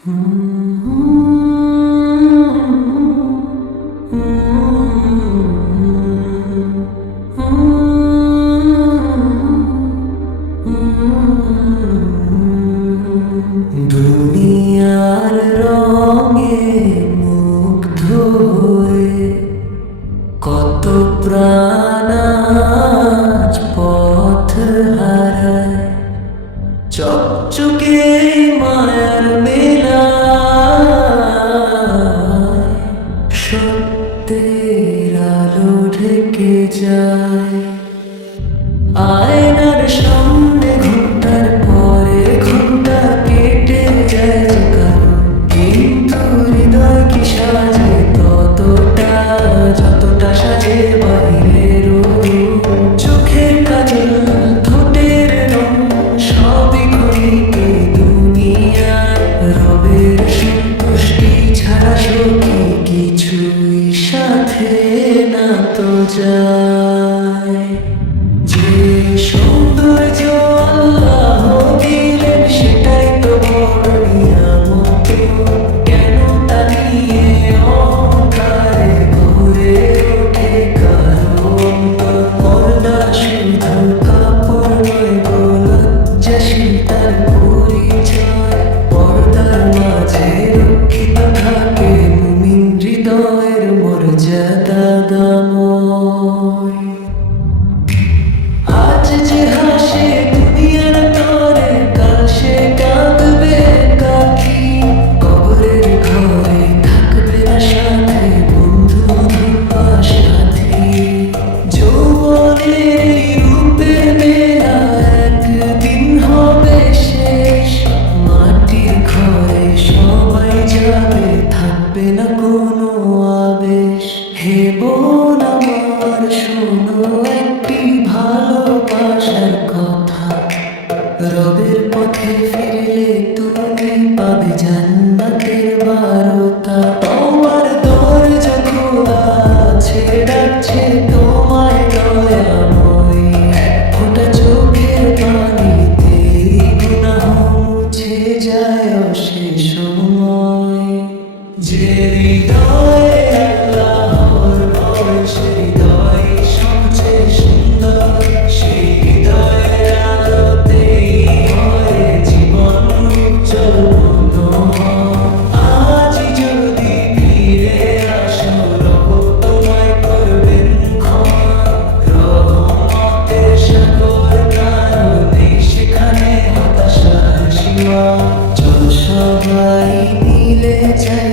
দুনিয়ার রঙে মুগ্ধ হয়ে কত প্রাণ আজ পথ হারায়। চকচকে মায়ার মেলায় সত্যের আলো ঢেকে যায়। আয়নার সামনে ঘন্টার পরে ঘন্টা কেটে যায় কারণ, কিন্তু হৃদয় কি সাজে ততটা যতটা সাজে বাইরের রূপ। চোখের কাজল ঠোঁটের রং সবই ঘড়িকে দুনিয়ায় রবের সন্তুষ্টি ছাড়া সখী কিছুই সাথে না তো যায়। যে সৌন্দর্য আল্লাহ দিলেন সেটাই তো বড় নিয়ামত, কেন তা নিয়ে অহংকারে ঘুরে ওঠে কারো অন্তর। পর্দা শুধু কাপড় নয় গো, লজ্জাশীলতার পরিচয়। পর্দার মাঝে রক্ষিত থাকে মুমিন হৃদয়ের মর্যাদা দাময়। আজ যে হাসে দুনিয়ার তরে, কাল সে কাঁদবে একাকী। কবরের ঘরে থাকবে না সাথে বন্ধু ধোপা সাথী। যৌবনের এই রূপের মেলা একদিন হবে শেষ। মাটির ঘরে সবাই যাবে, থাকবে না কোনো আবেশ। হে বোন আমার শোনো একটি ভালোবাসার কথা, রবের পথে ফিরলে তুমি পাবে জান্নাতের বারতা। তোমার দরজা খোলা আছে, ডাকছে তোমায় দয়াময়। এক ফোঁটা চোখের পানিতেই গুনাহ মুছে যায় অশেষ সময়। যে হৃদয়ে আল্লাহর ভয়, সে হৃদয় সবচেয়ে সুন্দর। সেই হৃদয়ের আলোতেই হয় জীবন উজ্জ্বল মনোহর। আজ যদি ফিরে আসো, রব তোমায় করবেন ক্ষমা। রহমতের সাগর কারো নেই সেখানে হতাশার সীমা। চল সবাই মিলে যাই